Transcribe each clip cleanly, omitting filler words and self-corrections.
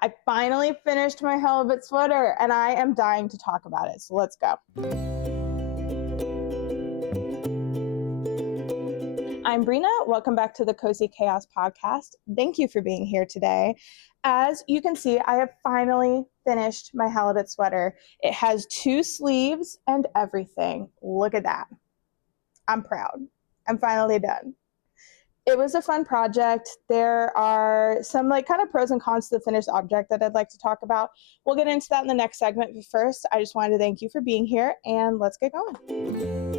I finally finished my Halibut sweater and I am dying to talk about it. So let's go. I'm Brina. Welcome back to the Cozy Chaos podcast. Thank you for being here today. As you can see, I have finally finished my Halibut sweater. It has 2 sleeves and everything. Look at that. I'm proud. I'm finally done. It was a fun project. There are some kind of pros and cons to the finished object that I'd like to talk about. We'll get into that in the next segment. But first, I just wanted to thank you for being here and let's get going.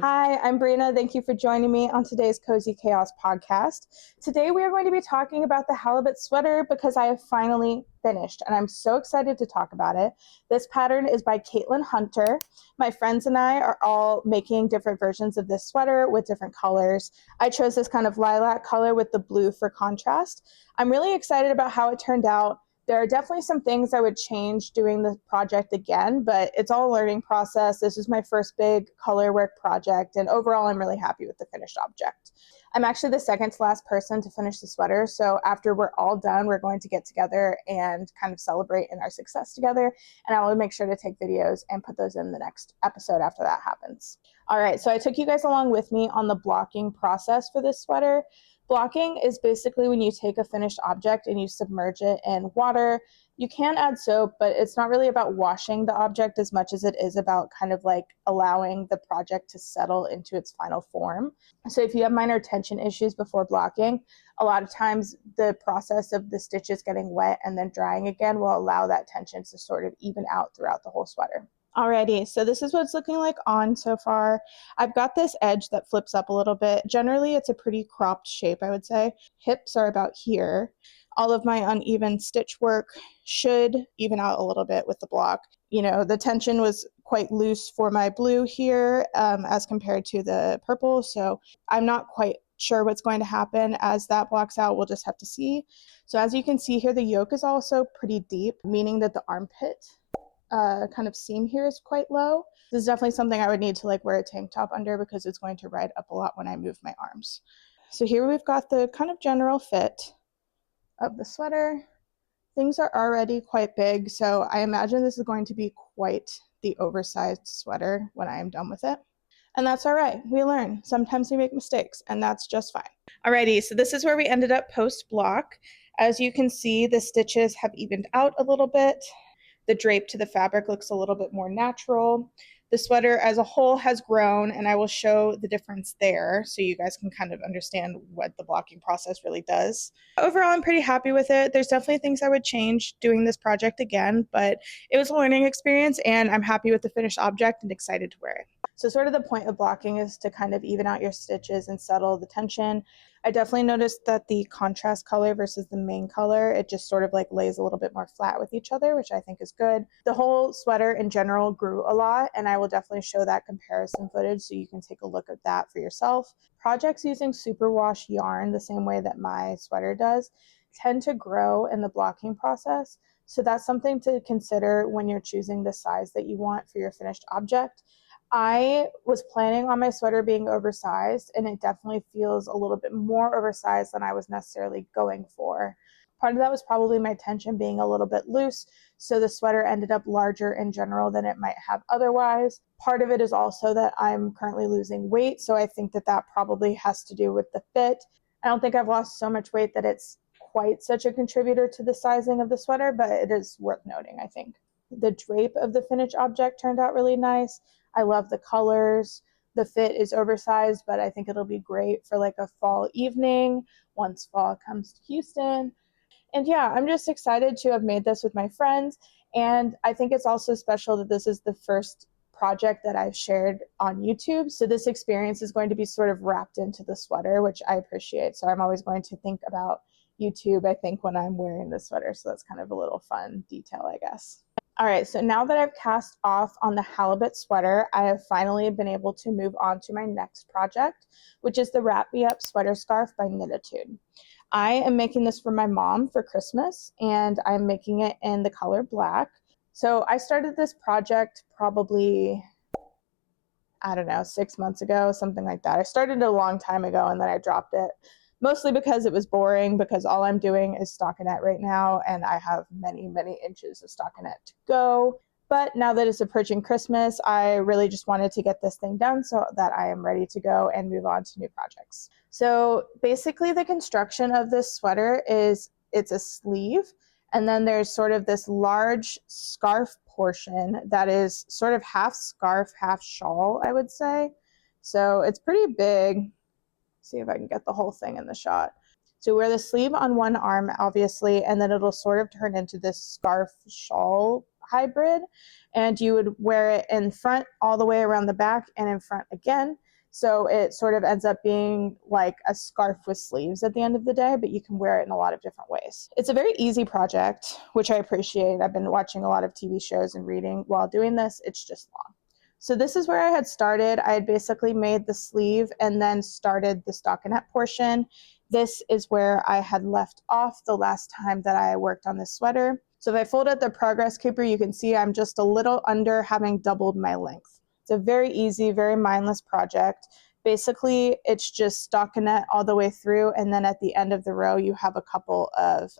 Hi, I'm Brina. Thank you for joining me on today's Cozy Chaos podcast. Today we are going to be talking about the Halibut sweater because I have finally finished and I'm so excited to talk about it. This pattern is by Caitlyn Hunter. My friends and I are all making different versions of this sweater with different colors. I chose this kind of lilac color with the blue for contrast. I'm really excited about how it turned out. There are definitely some things I would change doing the project again, but it's all a learning process. This is my first big color work project, and overall, I'm really happy with the finished object. I'm actually the second to last person to finish the sweater, so after we're all done, we're going to get together and kind of celebrate in our success together, and I will make sure to take videos and put those in the next episode after that happens. All right, so I took you guys along with me on the blocking process for this sweater. Blocking is basically when you take a finished object and you submerge it in water. You can add soap, but it's not really about washing the object as much as it is about kind of like allowing the project to settle into its final form. So if you have minor tension issues before blocking, a lot of times the process of the stitches getting wet and then drying again will allow that tension to sort of even out throughout the whole sweater. Alrighty, so this is what it's looking like on so far. I've got this edge that flips up a little bit. Generally, it's a pretty cropped shape, I would say. Hips are about here. All of my uneven stitch work should even out a little bit with the block. You know, the tension was quite loose for my blue here as compared to the purple, so I'm not quite sure what's going to happen as that blocks out. We'll just have to see. So as you can see here, the yoke is also pretty deep, meaning that the armpit kind of seam here is quite low. This is definitely something I would need to wear a tank top under because it's going to ride up a lot when I move my arms. So here we've got the kind of general fit of the sweater. Things are already quite big, so I imagine this is going to be quite the oversized sweater when I am done with it. And that's all right. We learn. Sometimes we make mistakes, and that's just fine. Alrighty, so this is where we ended up post-block. As you can see, the stitches have evened out a little bit. The drape to the fabric looks a little bit more natural. The sweater as a whole has grown, and I will show the difference there so you guys can kind of understand what the blocking process really does. Overall, I'm pretty happy with it. There's definitely things I would change doing this project again, but it was a learning experience, and I'm happy with the finished object and excited to wear it. So sort of the point of blocking is to kind of even out your stitches and settle the tension. I definitely noticed that the contrast color versus the main color, it just sort of lays a little bit more flat with each other, which I think is good. The whole sweater in general grew a lot, and I will definitely show that comparison footage so you can take a look at that for yourself. Projects using superwash yarn the same way that my sweater does tend to grow in the blocking process. So that's something to consider when you're choosing the size that you want for your finished object. I was planning on my sweater being oversized, and it definitely feels a little bit more oversized than I was necessarily going for. Part of that was probably my tension being a little bit loose, so the sweater ended up larger in general than it might have otherwise. Part of it is also that I'm currently losing weight, so I think that that probably has to do with the fit. I don't think I've lost so much weight that it's quite such a contributor to the sizing of the sweater, but it is worth noting, I think. The drape of the finished object turned out really nice. I love the colors. The fit is oversized, but I think it'll be great for a fall evening once fall comes to Houston. And yeah, I'm just excited to have made this with my friends. And I think it's also special that this is the first project that I've shared on YouTube. So this experience is going to be sort of wrapped into the sweater, which I appreciate. So I'm always going to think about YouTube, I think, when I'm wearing the sweater. So that's kind of a little fun detail, I guess. All right, so now that I've cast off on the Halibut sweater, I have finally been able to move on to my next project, which is the Wrap Me Up Sweater Scarf by Knititude. I am making this for my mom for Christmas, and I'm making it in the color black. So I started this project probably, I don't know, 6 months ago, something like that. I started a long time ago, and then I dropped it. mostly because it was boring, because all I'm doing is stockinette right now, and I have many, many inches of stockinette to go. But now that it's approaching Christmas, I really just wanted to get this thing done so that I am ready to go and move on to new projects. So basically the construction of this sweater is it's a sleeve, and then there's sort of this large scarf portion that is sort of half scarf, half shawl, I would say. So it's pretty big. See if I can get the whole thing in the shot. So wear the sleeve on one arm, obviously, and then it'll sort of turn into this scarf shawl hybrid. And you would wear it in front all the way around the back and in front again. So it sort of ends up being like a scarf with sleeves at the end of the day, but you can wear it in a lot of different ways. It's a very easy project, which I appreciate. I've been watching a lot of TV shows and reading while doing this. It's just long. So this is where I had started. I had basically made the sleeve and then started the stockinette portion. This is where I had left off the last time that I worked on this sweater. So if I fold out the progress keeper, you can see I'm just a little under having doubled my length. It's a very easy, very mindless project. Basically, it's just stockinette all the way through, and then at the end of the row, you have a couple of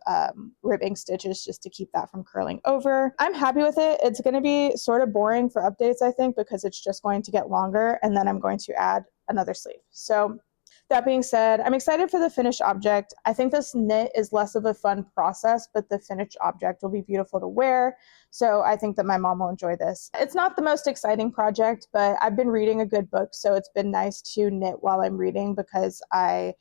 ribbing stitches just to keep that from curling over. I'm happy with it. It's going to be sort of boring for updates, I think, because it's just going to get longer, and then I'm going to add another sleeve. So that being said, I'm excited for the finished object. I think this knit is less of a fun process, but the finished object will be beautiful to wear. So I think that my mom will enjoy this. It's not the most exciting project, but I've been reading a good book, so it's been nice to knit while I'm reading, because I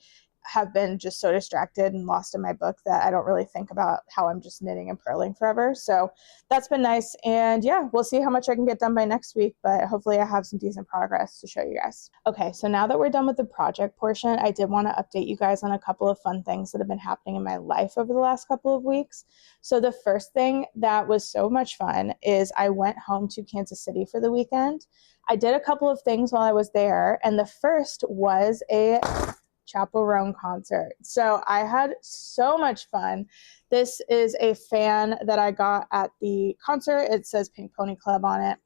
have been just so distracted and lost in my book that I don't really think about how I'm just knitting and purling forever. So that's been nice. And yeah, we'll see how much I can get done by next week, but hopefully I have some decent progress to show you guys. Okay, so now that we're done with the project portion, I did want to update you guys on a couple of fun things that have been happening in my life over the last couple of weeks. So the first thing that was so much fun is I went home to Kansas City for the weekend. I did a couple of things while I was there, and the first was a Chaperone concert. So I had so much fun. This is a fan that I got at the concert. It says Pink Pony Club on it.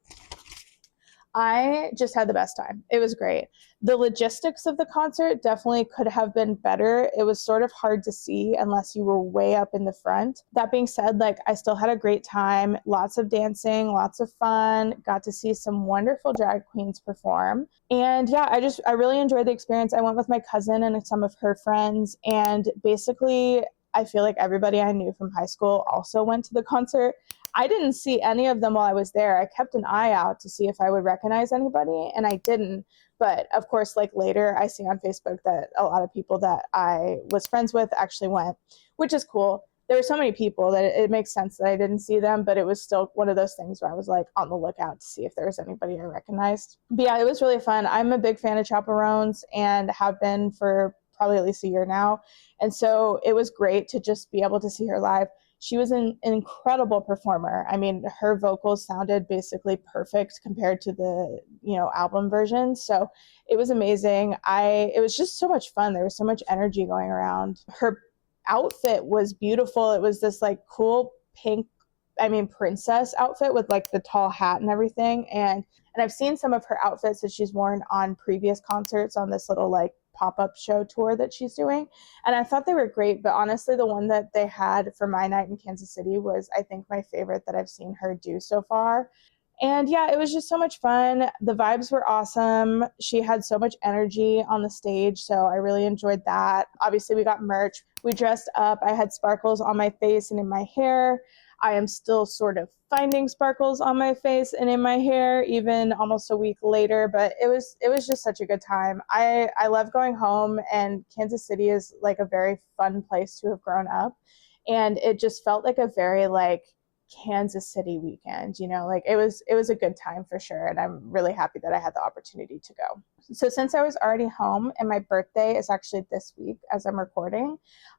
I just had the best time. It was great. The logistics of the concert definitely could have been better. It was sort of hard to see unless you were way up in the front. That being said, I still had a great time. Lots of dancing, lots of fun. Got to see some wonderful drag queens perform. And yeah, I really enjoyed the experience. I went with my cousin and some of her friends, and basically I feel like everybody I knew from high school also went to the concert. I didn't see any of them while I was there. I kept an eye out to see if I would recognize anybody, and I didn't. But of course, later, I see on Facebook that a lot of people that I was friends with actually went, which is cool. There were so many people that it makes sense that I didn't see them, but it was still one of those things where I was on the lookout to see if there was anybody I recognized. But yeah, it was really fun. I'm a big fan of chaperones and have been for probably at least a year now. And so it was great to just be able to see her live. She was an incredible performer. I mean, her vocals sounded basically perfect compared to the, album version. So it was amazing. It was just so much fun. There was so much energy going around. Her outfit was beautiful. It was this cool pink, princess outfit with the tall hat and everything. And I've seen some of her outfits that she's worn on previous concerts on this little pop-up show tour that she's doing, and I thought they were great. But honestly, the one that they had for my night in Kansas City was, I think, my favorite that I've seen her do so far. And yeah, it was just so much fun. The vibes were awesome. She had so much energy on the stage, so I really enjoyed that. Obviously, we got merch. We dressed up. I had sparkles on my face and in my hair. I am still sort of finding sparkles on my face and in my hair, even almost a week later, but it was just such a good time. I love going home, and Kansas City is a very fun place to have grown up, and it just felt like a very Kansas City weekend, it was a good time for sure, and I'm really happy that I had the opportunity to go. So since I was already home and my birthday is actually this week as I'm recording,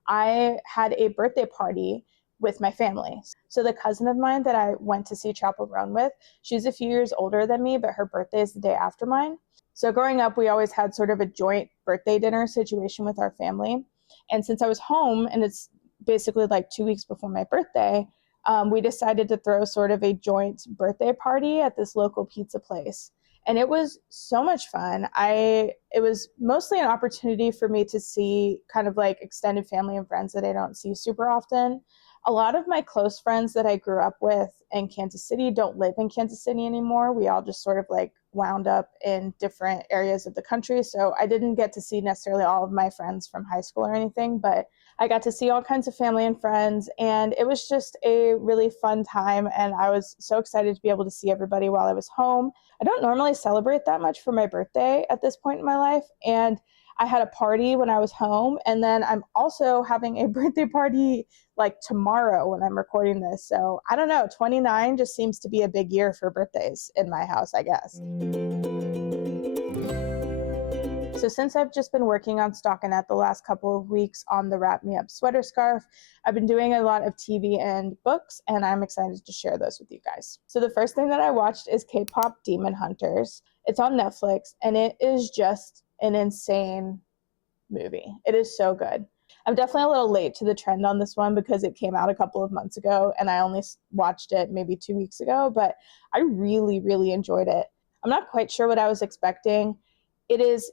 I had a birthday party with my family. So the cousin of mine that I went to see Chaperone with, she's a few years older than me, but her birthday is the day after mine. So growing up, we always had sort of a joint birthday dinner situation with our family. And since I was home and it's basically 2 weeks before my birthday, we decided to throw sort of a joint birthday party at this local pizza place. and it was so much fun. It was mostly an opportunity for me to see kind of like extended family and friends that I don't see super often. A lot of my close friends that I grew up with in Kansas City don't live in Kansas City anymore. We all just sort of like wound up in different areas of the country. So I didn't get to see necessarily all of my friends from high school or anything, but I got to see all kinds of family and friends, and it was just a really fun time. And I was so excited to be able to see everybody while I was home. I don't normally celebrate that much for my birthday at this point in my life. And I had a party when I was home. And then I'm also having a birthday party like tomorrow when I'm recording this. So I don't know, 29 just seems to be a big year for birthdays in my house, I guess. So since I've just been working on stockinette the last couple of weeks on the Wrap Me Up sweater scarf, I've been doing a lot of TV and books, and I'm excited to share those with you guys. So the first thing that I watched is Kpop Demon Hunters. It's on Netflix, and it is just an insane movie. It is so good. I'm definitely a little late to the trend on this one because it came out a couple of months ago, and I only watched it maybe 2 weeks ago, but I really, really enjoyed it. I'm not quite sure what I was expecting. It is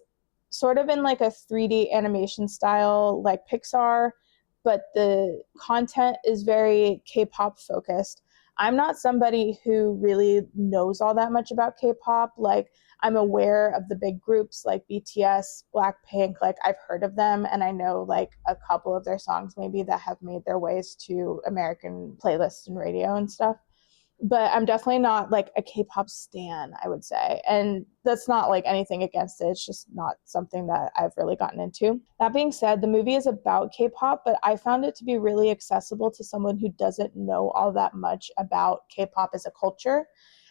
sort of in like a 3D animation style, like Pixar, but the content is very K-pop focused. I'm not somebody who really knows all that much about K-pop. Like, I'm aware of the big groups like BTS, Blackpink, like I've heard of them, and I know like a couple of their songs maybe that have made their ways to American playlists and radio and stuff. But I'm definitely not like a K-pop stan, I would say. And that's not like anything against it. It's just not something that I've really gotten into. That being said, the movie is about K-pop, but I found it to be really accessible to someone who doesn't know all that much about K-pop as a culture.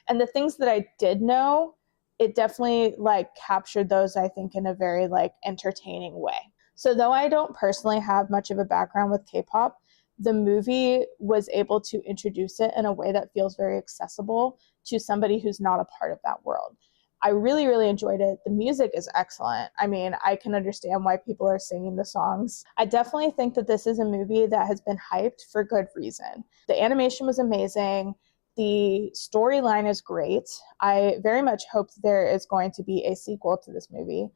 And the things that I did know, it definitely like captured those, I think, in a very like entertaining way. So though I don't personally have much of a background with K-pop, the movie was able to introduce it in a way that feels very accessible to somebody who's not a part of that world. I really, really enjoyed it. The music is excellent. I mean, I can understand why people are singing the songs. I definitely think that this is a movie that has been hyped for good reason. The animation was amazing. The storyline is great. I very much hope there is going to be a sequel to this movie.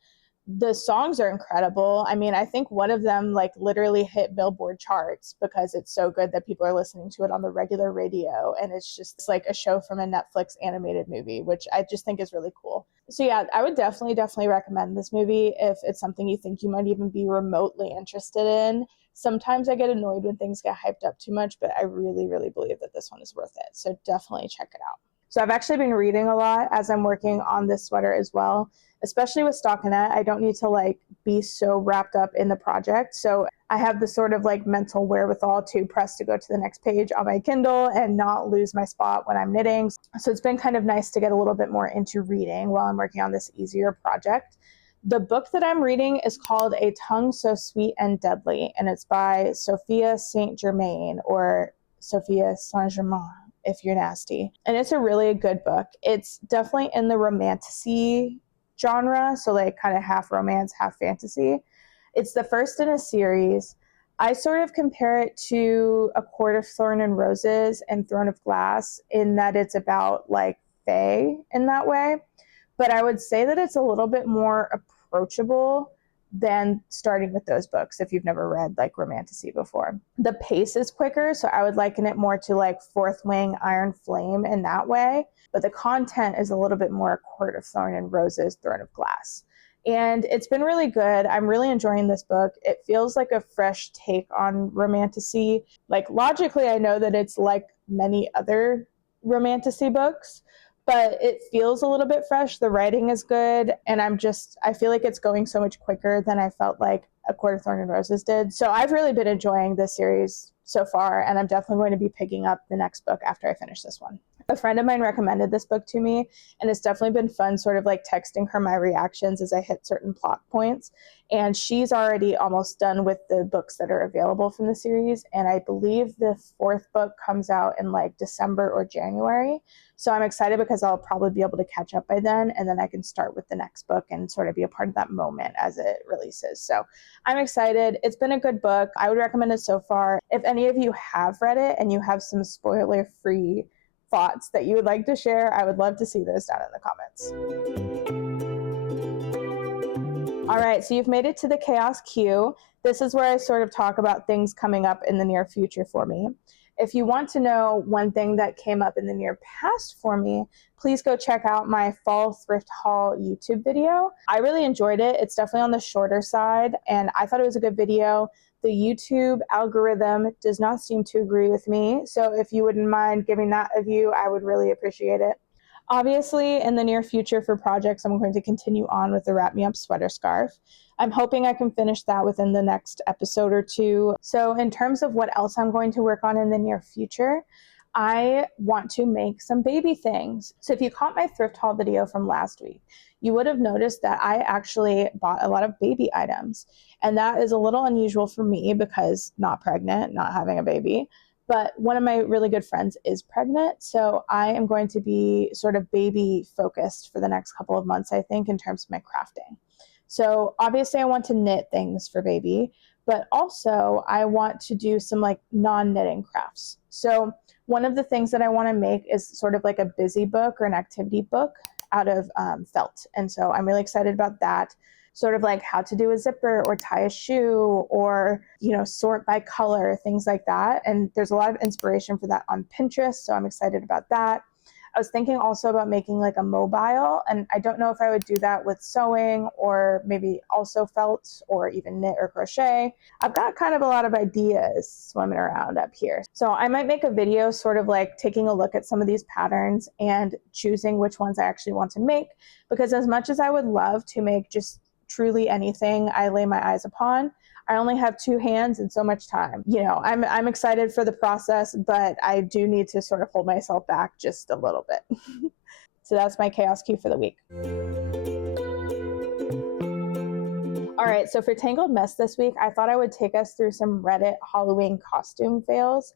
The songs are incredible. I mean, I think one of them like literally hit Billboard charts because it's so good that people are listening to it on the regular radio, and it's like a show from a Netflix animated movie, which I just think is really cool. So yeah, I would definitely recommend this movie if it's something you think you might even be remotely interested in. Sometimes I get annoyed when things get hyped up too much, but I really, really believe that this one is worth it. So definitely check it out. So I've actually been reading a lot as I'm working on this sweater as well, especially with stockinette. I don't need to like be so wrapped up in the project. So I have the sort of like mental wherewithal to press to go to the next page on my Kindle and not lose my spot when I'm knitting. So it's been kind of nice to get a little bit more into reading while I'm working on this easier project. The book that I'm reading is called A Tongue So Sweet and Deadly, and it's by Sophia Saint Germain, or Sophia Saint Germain if you're nasty. And it's a really good book. It's definitely in the romantasy genre, so like kind of half romance, half fantasy. It's the first in a series. I sort of compare it to A Court of Thorn and Roses and Throne of Glass in that it's about like fae in that way. But I would say that it's a little bit more approachable than starting with those books if you've never read like romantasy before. The pace is quicker, so I would liken it more to like Fourth Wing, Iron Flame in that way, but the content is a little bit more Court of Thorn and Roses, Throne of Glass. And it's been really good. I'm really enjoying this book. It feels like a fresh take on romantasy. Like logically, I know that it's like many other romantasy books, but it feels a little bit fresh. The writing is good, and I feel like it's going so much quicker than I felt like A Court of Thorn and Roses did. So I've really been enjoying this series so far, and I'm definitely going to be picking up the next book after I finish this one. A friend of mine recommended this book to me, and it's definitely been fun sort of like texting her my reactions as I hit certain plot points. And she's already almost done with the books that are available from the series, and I believe the fourth book comes out in like December or January. So I'm excited because I'll probably be able to catch up by then, and then I can start with the next book and sort of be a part of that moment as it releases. So I'm excited. It's been a good book. I would recommend it so far. If any of you have read it and you have some spoiler-free thoughts that you would like to share, I would love to see those down in the comments. All right, so you've made it to the chaos queue. This is where I sort of talk about things coming up in the near future for me. If you want to know one thing that came up in the near past for me, please go check out my fall thrift haul YouTube video. I really enjoyed it. It's definitely on the shorter side, and I thought it was a good video. The YouTube algorithm does not seem to agree with me, so if you wouldn't mind giving that a view, I would really appreciate it. Obviously, in the near future for projects, I'm going to continue on with the Wrap Me Up sweater scarf. I'm hoping I can finish that within the next episode or two. So in terms of what else I'm going to work on in the near future, I want to make some baby things. So if you caught my thrift haul video from last week, you would have noticed that I actually bought a lot of baby items. And that is a little unusual for me because not pregnant, not having a baby. But one of my really good friends is pregnant, so I am going to be sort of baby focused for the next couple of months, I think, in terms of my crafting. So obviously I want to knit things for baby, but also I want to do some like non-knitting crafts. So one of the things that I want to make is sort of like a busy book or an activity book out of felt. And so I'm really excited about that. Sort of like how to do a zipper or tie a shoe or, sort by color, things like that. And there's a lot of inspiration for that on Pinterest. So I'm excited about that. I was thinking also about making like a mobile, and I don't know if I would do that with sewing or maybe also felt or even knit or crochet. I've got kind of a lot of ideas swimming around up here. So I might make a video sort of like taking a look at some of these patterns and choosing which ones I actually want to make, because as much as I would love to make just truly anything I lay my eyes upon, I only have 2 hands and so much time. I'm excited for the process, but I do need to sort of hold myself back just a little bit. So that's my chaos cue for the week. All right, so for Tangled Mess this week, I thought I would take us through some Reddit Halloween costume fails.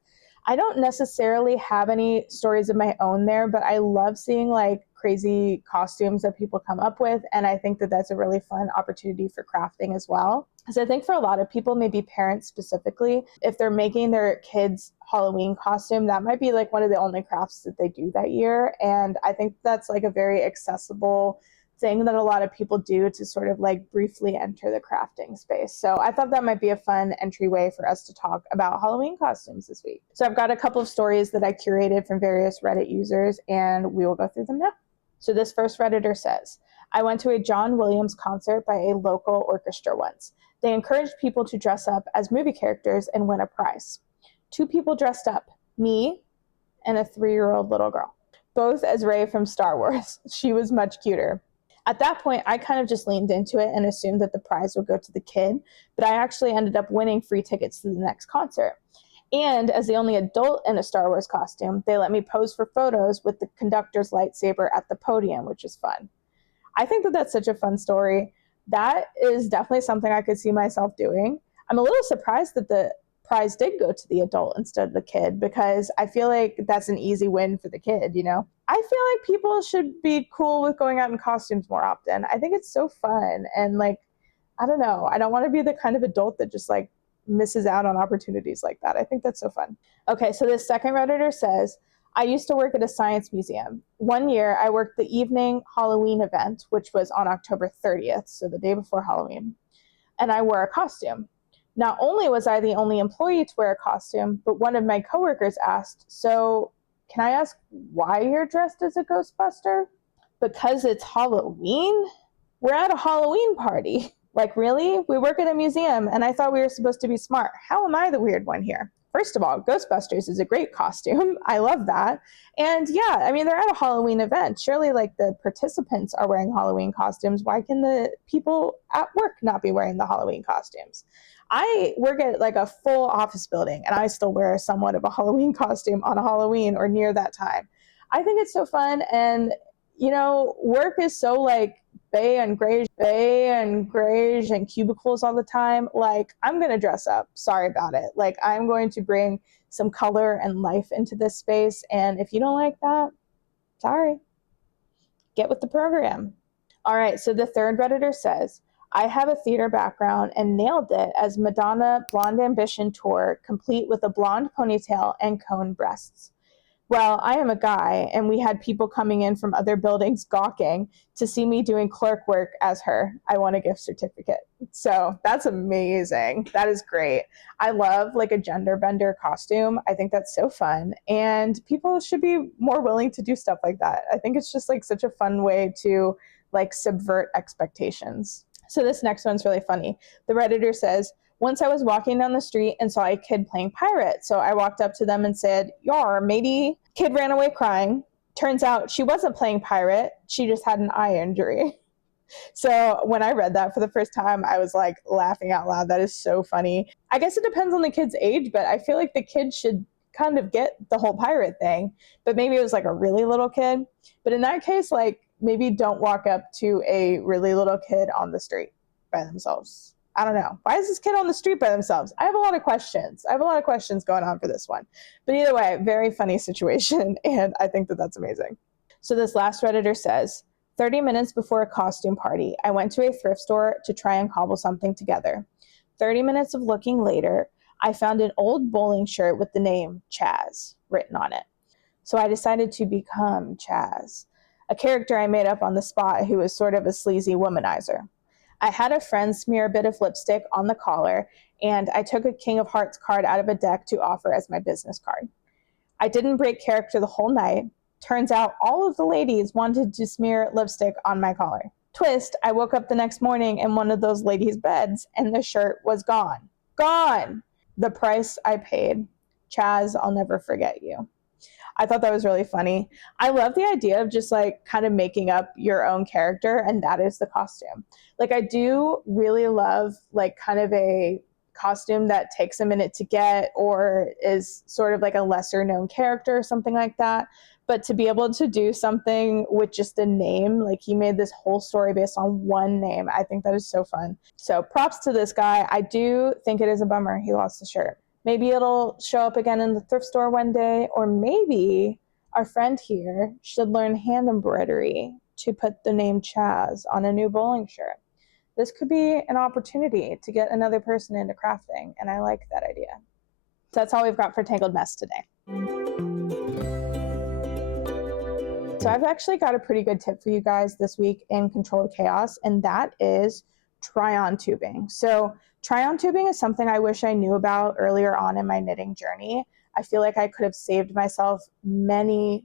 I don't necessarily have any stories of my own there, but I love seeing like crazy costumes that people come up with. And I think that that's a really fun opportunity for crafting as well. So I think for a lot of people, maybe parents specifically, if they're making their kids' Halloween costume, that might be like one of the only crafts that they do that year. And I think that's like a very accessible thing that a lot of people do to sort of like briefly enter the crafting space. So I thought that might be a fun entryway for us to talk about Halloween costumes this week. So I've got a couple of stories that I curated from various Reddit users, and we will go through them now. So this first Redditor says, I went to a John Williams concert by a local orchestra once. They encouraged people to dress up as movie characters and win a prize. 2 people dressed up, me and a 3-year-old little girl, both as Rey from Star Wars. She was much cuter. At that point, I kind of just leaned into it and assumed that the prize would go to the kid, but I actually ended up winning free tickets to the next concert. And as the only adult in a Star Wars costume, they let me pose for photos with the conductor's lightsaber at the podium, which is fun. I think that that's such a fun story. That is definitely something I could see myself doing. I'm a little surprised that the prize did go to the adult instead of the kid, because I feel like that's an easy win for the kid, I feel like people should be cool with going out in costumes more often. I think it's so fun. And like, I don't know, I don't want to be the kind of adult that just like misses out on opportunities like that. I think that's so fun. Okay, so this second Redditor says, I used to work at a science museum. One year I worked the evening Halloween event, which was on October 30th, so the day before Halloween, and I wore a costume. Not only was I the only employee to wear a costume, but one of my coworkers asked, so can I ask why you're dressed as a Ghostbuster? Because it's Halloween? We're at a Halloween party. Like, really? We work at a museum, and I thought we were supposed to be smart. How am I the weird one here? First of all, Ghostbusters is a great costume. I love that. And yeah, I mean, they're at a Halloween event. Surely, like, the participants are wearing Halloween costumes. Why can the people at work not be wearing the Halloween costumes? I work at like a full office building, and I still wear somewhat of a Halloween costume on a Halloween or near that time. I think it's so fun. And, work is so like bay and grayish and cubicles all the time. Like, I'm going to dress up. Sorry about it. Like, I'm going to bring some color and life into this space. And if you don't like that, sorry. Get with the program. All right. So the third Redditor says, I have a theater background and nailed it as Madonna Blonde Ambition tour, complete with a blonde ponytail and cone breasts. Well, I am a guy, and we had people coming in from other buildings gawking to see me doing clerk work as her. I won a gift certificate. So that's amazing. That is great. I love like a gender bender costume. I think that's so fun. And people should be more willing to do stuff like that. I think it's just like such a fun way to like subvert expectations. So this next one's really funny. The Redditor says, once I was walking down the street and saw a kid playing pirate. So I walked up to them and said, "Yar, matey." Kid ran away crying. Turns out she wasn't playing pirate. She just had an eye injury. So when I read that for the first time, I was like laughing out loud. That is so funny. I guess it depends on the kid's age, but I feel like the kid should kind of get the whole pirate thing. But maybe it was like a really little kid. But in that case, like maybe don't walk up to a really little kid on the street by themselves. I don't know. Why is this kid on the street by themselves? I have a lot of questions. I have a lot of questions going on for this one. But either way, very funny situation. And I think that that's amazing. So this last Redditor says, 30 minutes before a costume party, I went to a thrift store to try and cobble something together. 30 minutes of looking later, I found an old bowling shirt with the name Chaz written on it. So I decided to become Chaz, a character I made up on the spot who was sort of a sleazy womanizer. I had a friend smear a bit of lipstick on the collar, and I took a King of Hearts card out of a deck to offer as my business card. I didn't break character the whole night. Turns out all of the ladies wanted to smear lipstick on my collar. Twist, I woke up the next morning in one of those ladies' beds, and the shirt was gone. Gone! The price I paid. Chaz, I'll never forget you. I thought that was really funny. I love the idea of just like kind of making up your own character, and that is the costume. Like I do really love like kind of a costume that takes a minute to get or is sort of like a lesser known character or something like that. But to be able to do something with just a name, like he made this whole story based on one name, I think that is so fun. So props to this guy. I do think it is a bummer he lost the shirt. Maybe it'll show up again in the thrift store one day, or maybe our friend here should learn hand embroidery to put the name Chaz on a new bowling shirt. This could be an opportunity to get another person into crafting, and I like that idea. So that's all we've got for Tangled Mess today. So I've actually got a pretty good tip for you guys this week in Controlled Chaos, and that is try-on tubing. So try-on tubing is something I wish I knew about earlier on in my knitting journey. I feel like I could have saved myself many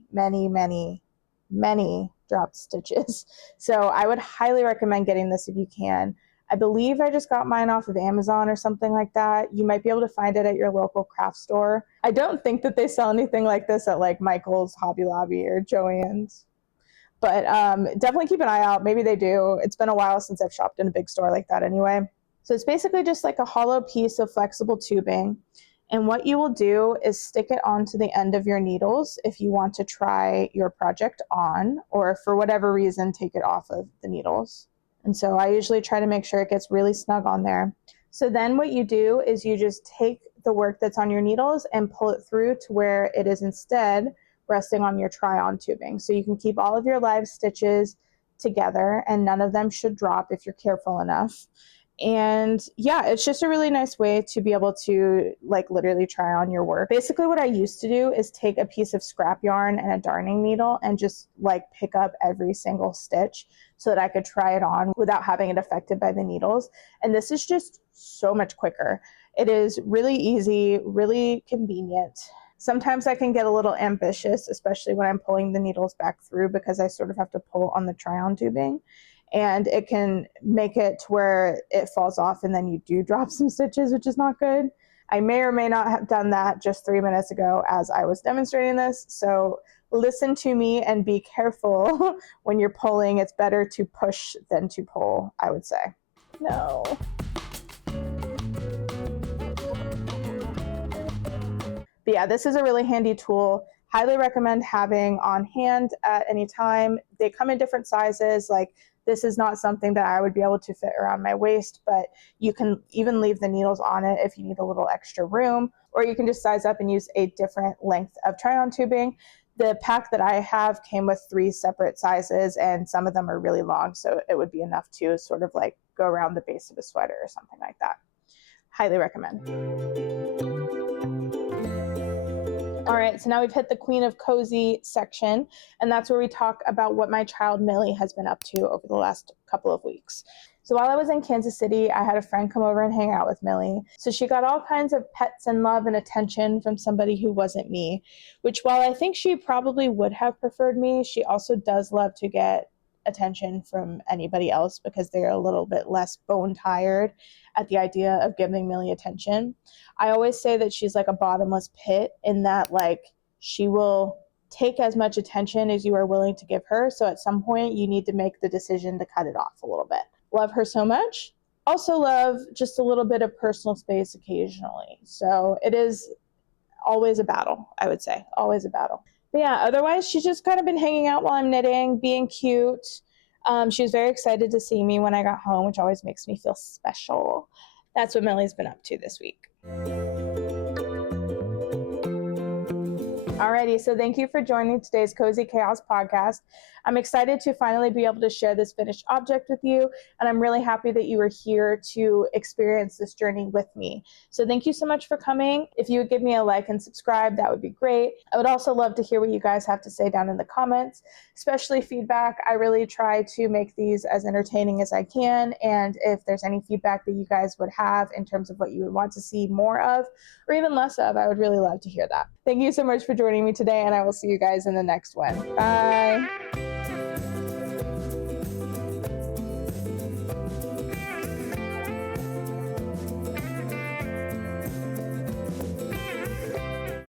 dropped stitches. So I would highly recommend getting this if you can. I believe I just got mine off of Amazon or something like that. You might be able to find it at your local craft store. I don't think that they sell anything like this at like Michael's, Hobby Lobby, or Joann's. But definitely keep an eye out. Maybe they do. It's been a while since I've shopped in a big store like that anyway. So it's basically just like a hollow piece of flexible tubing. And what you will do is stick it onto the end of your needles if you want to try your project on, or for whatever reason, take it off of the needles. And so I usually try to make sure it gets really snug on there. So then what you do is you just take the work that's on your needles and pull it through to where it is instead resting on your try-on tubing. So you can keep all of your live stitches together and none of them should drop if you're careful enough. And yeah, it's just a really nice way to be able to like literally try on your work. Basically what I used to do is take a piece of scrap yarn and a darning needle and just like pick up every single stitch so that I could try it on without having it affected by the needles. And this is just so much quicker. It is really easy, really convenient. Sometimes I can get a little ambitious, especially when I'm pulling the needles back through because I sort of have to pull on the try-on tubing. And it can make it to where it falls off and then you do drop some stitches, which is not good. I may or may not have done that just 3 minutes ago as I was demonstrating this. So listen to me and be careful when you're pulling. It's better to push than to pull, I would say. No. But yeah, this is a really handy tool. Highly recommend having on hand at any time. They come in different sizes. Like this is not something that I would be able to fit around my waist, but you can even leave the needles on it if you need a little extra room, or you can just size up and use a different length of try-on tubing. The pack that I have came with 3 separate sizes and some of them are really long, so it would be enough to sort of like go around the base of a sweater or something like that. Highly recommend. All right, so now we've hit the Queen of Cozy section, and that's where we talk about what my child Millie has been up to over the last couple of weeks. So while I was in Kansas City, I had a friend come over and hang out with Millie. So she got all kinds of pets and love and attention from somebody who wasn't me, which while I think she probably would have preferred me, she also does love to get attention from anybody else because they're a little bit less bone tired at the idea of giving Millie attention. I always say that she's like a bottomless pit in that like she will take as much attention as you are willing to give her. So at some point you need to make the decision to cut it off a little bit. Love her so much. Also love just a little bit of personal space occasionally. So it is always a battle, I would say. Always a battle. But yeah, otherwise she's just kind of been hanging out while I'm knitting, being cute. She was very excited to see me when I got home, which always makes me feel special. That's what Millie's been up to this week. Alrighty, so thank you for joining today's Cozy Chaos podcast. I'm excited to finally be able to share this finished object with you, and I'm really happy that you were here to experience this journey with me. So thank you so much for coming. If you would give me a like and subscribe, that would be great. I would also love to hear what you guys have to say down in the comments, especially feedback. I really try to make these as entertaining as I can, and if there's any feedback that you guys would have in terms of what you would want to see more of, or even less of, I would really love to hear that. Thank you so much for joining me today, and I will see you guys in the next one. Bye.